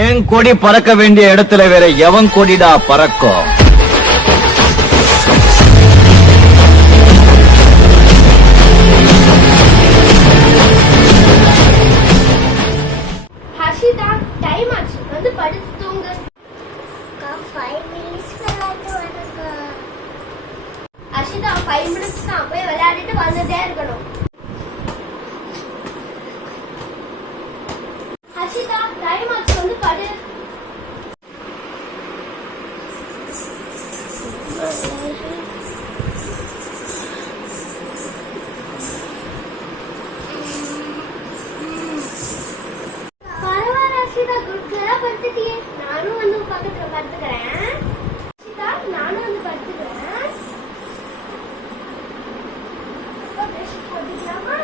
என் கொடி பறக்க வேண்டிய இடத்துல வேற எவன் கொடிடா பறக்கும்? ஹர்ஷிதா, டைம் ஆச்சு, வந்து படுத்து தூங்கு. 5 minutes விளையாட்டு வரங்க. ஹர்ஷிதா, 5 minutes தான், போய் விளையாடிட்டு வந்துட்டே இருக்கணும். ஹர்ஷிதா, டைம் ஆச்சு, வந்து படு. பரவாயில்ல ஹர்ஷிதா, குட் கேர்லா படுத்துட்டியே. நானும் வந்து பக்கத்துல படுத்துக்கிறேன். ஹர்ஷிதா, நானும் வந்து படுத்துக்கிறேன். பிரஷ் போட்டுக்கலாமா?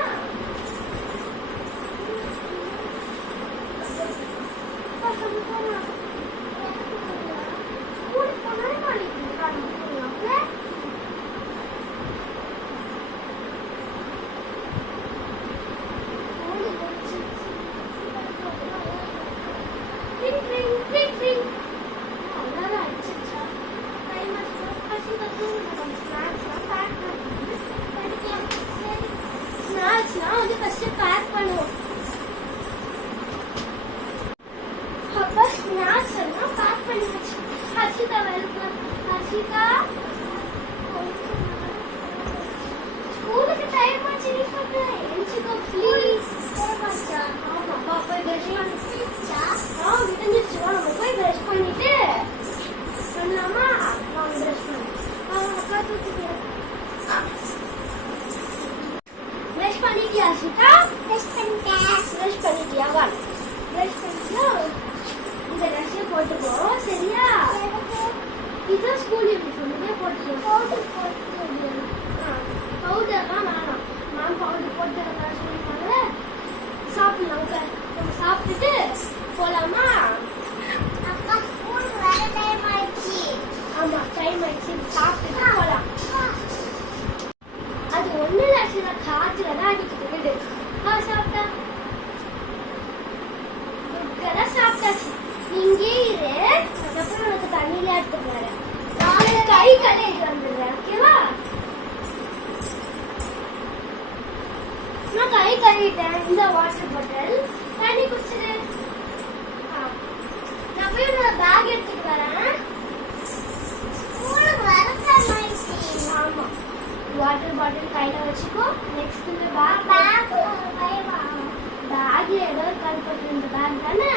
ஸ்கூலுக்கு டைம் ஆச்சு, நீ சொல்ற எஞ்சிக்கோ ப்ளீஸ். விட்டுருச்சு, நம்ம போய் பிரஷ் பண்ணிட்டு சொல்லாமா? பிரஷ் பண்ணி அப்பா தூக்கிட்டு பிரஷ் பண்ணிட்டியா சீதா? பிரஷ் பண்ணிட்டேன். பிரஷ் பண்ணிட்டியா? வா, பிரஷ் பண்ணிட்டியா? இந்த ட்ரெஸ்ஸே போட்டுக்கோ, சரியா? இதுதான் ஸ்கூல் யூனிஃபார்ம், இதே போட்டுக்கோ. பவுடர்லாம் வேணாம், மேம் பவுடர் போட்டு சொல்லிருக்காங்க. சாப்பிடலாம், நம்ம சாப்பிட்டுட்டு போலாமா? அப்பா ஸ்கூல் வர டைம் ஆயிடுச்சு. ஆமா, டைம் ஆயிடுச்சு, சாப்பிட்டுட்டு போலாம். அது ஒண்ணு இல்ல, சில காத்துல தான் அடிக்கிட்டு விடு. சாப்பிட்டா சாப்பிட்டாச்சு. இங்கே இரு, அதுக்கப்புறம் உனக்கு தண்ணியில எடுத்து போறேன். நாளைக்கு கை கழுவிட்டு வந்துடுறேன், ஓகேவா? நான் கை கழுவிட்டேன். இந்த வாட்டர் பாட்டில், தண்ணி குடிச்சிரு. நான் போய் உன்னோட பேக் எடுத்துட்டு வரேன். ஸ்கூல் வர டைம் ஆயிடுச்சு. ஆமா, வாட்டர் பாட்டில் கையில வச்சுக்கோ. நெக்ஸ்ட் இந்த பேக் பேக்ல ஏதோ கல்பட்டு இந்த பேக் தானே.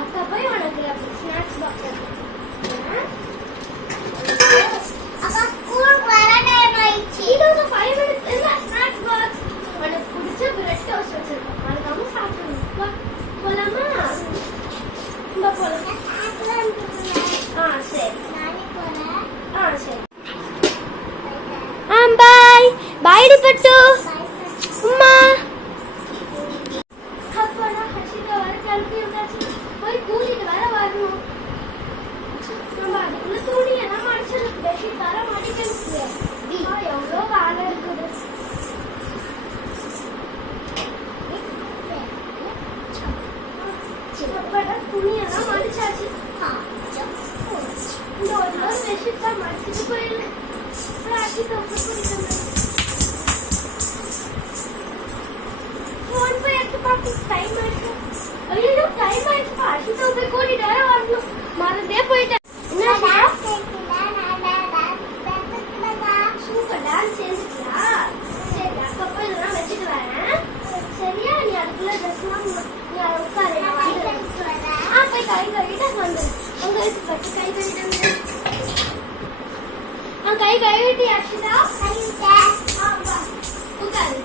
அக்கா போய் உனக்கு ஸ்நாக்ஸ் பாக்ஸ் எடுத்துக்கிறேன். அப்பா ஸ்கூல் வர டைம் ஆயிடுச்சு. இது ஒரு 5 minutes இல்ல, ஸ்நாக்ஸ் பாக்ஸ். உனக்கு பிடிச்ச பிரெட் டோஸ்ட் வச்சிருக்கோம், அதுக்காக சாப்பிடணும். வா, போலாமா? இங்க போலாம். சரி. நானே போறேன். சரி. பாய் பாய் பட்டு. அம்மா அப்பா ஹர்ஷிதா வர கிளம்பி வந்தாச்சு. போய் கூட்டிட்டு வர வரணும். நம்ம அதுக்குள்ள துணி எல்லாம் மடிச்சிருக்கு. பெட்ஷீட் வர மாட்டேங்குது. எவ்வளோ வேலை இருக்குது. துணி எல்லாம் மடிச்சாச்சு. இந்த ஒரு நாள் பெட்ஷீட் தான் மடிச்சிட்டு போயிடுவேன். फोन पे एक पास टाइम है। अरे जो टाइम है इसका आशी तो पे कोई डर और मार दे போயிட்ட என்ன டான்ஸ் சூப்பர் டான்ஸ் செஞ்சுட்டியா? சரி, அக்கா போய் இதெல்லாம் வச்சுட்டு வரேன், சரியா? நீ அதுக்குள்ள ட்ரெஸ்லாம் நீ அதை உட்காரு, நான் வந்துடுறேன். போய் கை கழுவிட்டு வந்துடு. உங்க பட்டு கை கழுவிட்டு வந்துடு. கை கழுவிட்டு அர்ஷிதா? உட்காரு.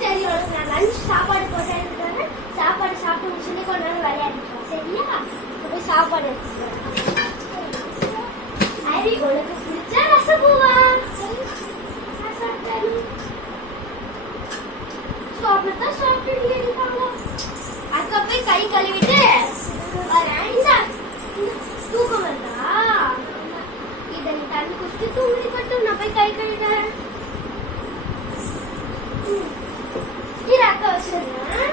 சரி, உனக்கு நான் லஞ்ச் சாப்பாடு போட்டு எடுத்துட்டு வரேன். சாப்பாடு சாப்பிட்டு முடிச்சுட்டு கொஞ்ச நேரம் விளையாடிக்கலாம், சரியா? போய் சாப்பாடு எடுத்துட்டு வரேன். அரி, உனக்கு பிடிச்ச ரசப்பூவா? சாப்பிட்டா சாப்பிட்டு இருப்பாங்க. அக்கா போய் கை கழுவிட்டு வரேன். தூக்கம் வருதா? இதை நீ தண்ணி குடிச்சு தூங்கி பட்டு நான் போய் கை கழுவிட்டேன். அக்கா வச்சிருந்தேன்.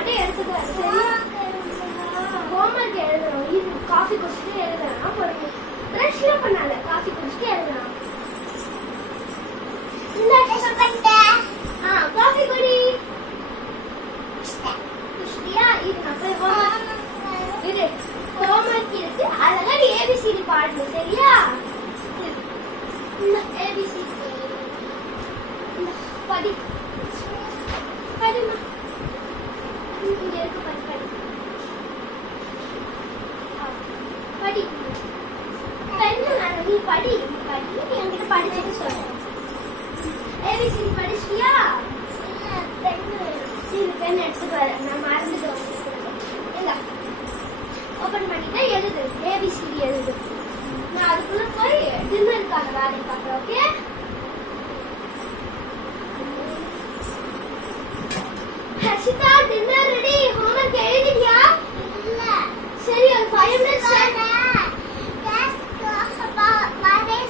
மட்டும் எடுத்துட்டு வர சரியா ஹோம்ஒர்க் எழுதணும் இது காஃபி குடிச்சிட்டு எழுதலாம் பொறுமை பிரஷ்லாம் பண்ணாத காஃபி குடிச்சிட்டு எழுதலாம் இந்த காஃபி குடி குடிச்சிட்டியா இது நான் போய் ஹோம்ஒர்க் இது ஹோம்ஒர்க் இருக்கு அழகா நீ ஏபிசிடி பாடணும் சரியா ஏபிசிடி படி படிமா இங்க இருக்கு படி படி படி பெண்ணு நான் நீ படி நீ என்கிட்ட படிச்சுட்டு சொல்ற ஏபிசிடி படிச்சிட்டியா இல்ல பெண் எடுத்துட்டு வர நான் மறந்துட்டேன் இல்ல ஓபன் பண்ணிட்டா எழுது ஏபிசிடி எழுது நான் அதுக்குள்ள போய் டின்னருக்கான வேலையை பார்க்குறேன் okay Harshita dinner ready homework எழுதிட்டியா இல்ல சரி ஒரு 5 மினிட்ஸ்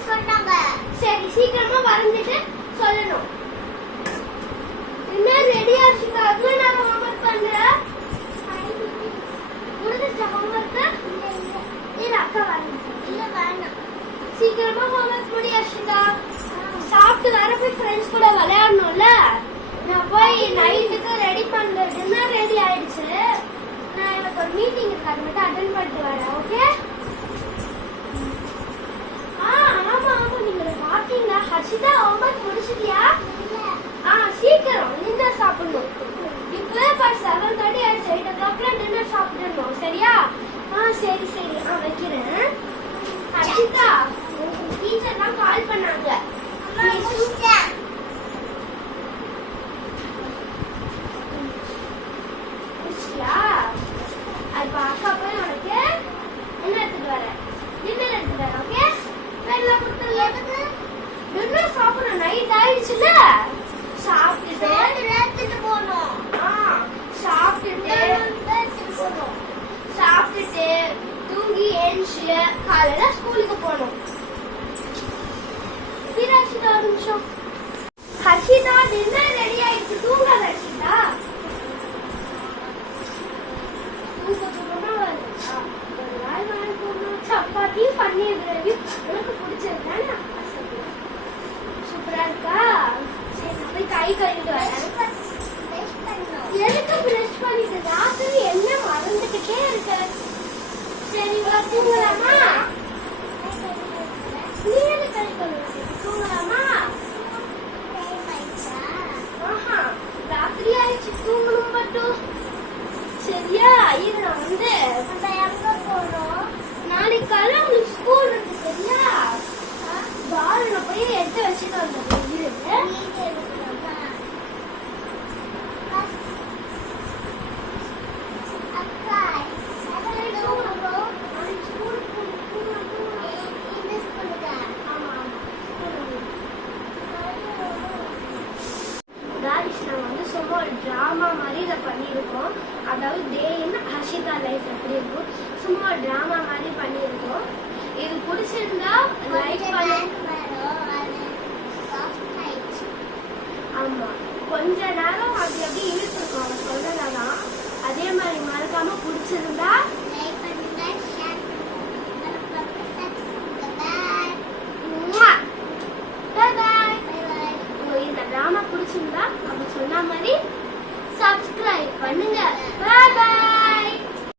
சொன்னாங்க சரி சீக்கிரமா வரைஞ்சிட்டு சொல்லணும் டின்னர் ரெடி ஹர்ஷிதா அதுல நான் ஹோம்ஒர்க் பண்றேன் முடிஞ்சிச்சா ஹோம்ஒர்க் இல்ல அக்கா வரணும் இல்ல வேணாம் சீக்கிரமா ஹோம்ஒர்க் முடி ஹர்ஷிதா சாப்பிட்டு வர போய் ஃப்ரெண்ட்ஸ் கூட விளையாடணும்ல நான் போய் நைட்டுக்கு ரெடி பண்ண டின்னர் ரெடி ஆயிடுச்சு நான் எனக்கு ஒரு மீட்டிங் இருக்கு அது மட்டும் அட்டென்ட் பண்ணிட்டு வரேன் ஓகே ஆமா நீங்க பாத்தீங்களா ஹர்ஷிதா ஹோம்ஒர்க் முடிச்சிட்டியா சீக்கிரம் டின்னர் சாப்பிடணும் இப்போ பார் 7:30 ஆயிடுச்சு 8 o'clock டின்னர் சாப்பிடணும் சரியா சரி வைக்கிறேன் ஹர்ஷிதா டீச்சர் தான் கால் பண்ணாங்க அக்கா போய் உனக்கு என்ன எடுத்துட்டு வர டின்னர் எடுத்துட்டு வர ஓகே வேலை கொடுத்துருங்க டின்னர் சாப்பிடணும் நைட் ஆயிடுச்சுல சாப்பிட்டுட்டு எடுத்துட்டு போகணும் சாப்பிட்டுட்டு தூங்கி எழுந்துச்சு காலையில ஸ்கூலுக்கு போகணும் ஹர்ஷிதா ஒரு நிமிஷம் ஹர்ஷிதா டின்னர் ரெடி ஆயிடுச்சு தூங்காத ஹர்ஷிதா சப்பாத்தி பன்னீர் கிரேவி உனக்கு பிடிச்சிருக்கானே சூப்பரா இருக்கா சரி நான் போய் கை கழுவிட்டு வரேன் எதுக்கு பிரஷ் பண்ணிட்டு ராத்திரி என்ன மறந்துகிட்டே இருக்க சரி வா தூங்கலாமா நீ எதுக்கு கை கழுவி தூங்கலாமா ராத்திரி ஆயிடுச்சு தூங்கணும் மட்டும் சரியா இது நான் வந்து எங்க போறோம் நாளைக்கு காலை உங்களுக்கு ஸ்கூல் இருக்கு சரியா பால் நான் போய் எடுத்து வச்சுட்டு வந்தேன் டிராமா மாதிரி இதை பண்ணியிருக்கோம் அதாவது டே இன் ஹர்ஷிதா லைஃப் எப்படி இருக்கும் சும்மா டிராமா மாதிரி பண்ணியிருக்கோம் இது பிடிச்சிருந்தா லைக் ஆமா கொஞ்ச நேரம் அது எப்படி இழுத்துருக்கோம் அவங்க சொல்றதான் அதே மாதிரி மறக்காம பிடிச்சிருந்தா இந்த டிராமா பிடிச்சிருந்தா அவங்க சொன்ன மாதிரி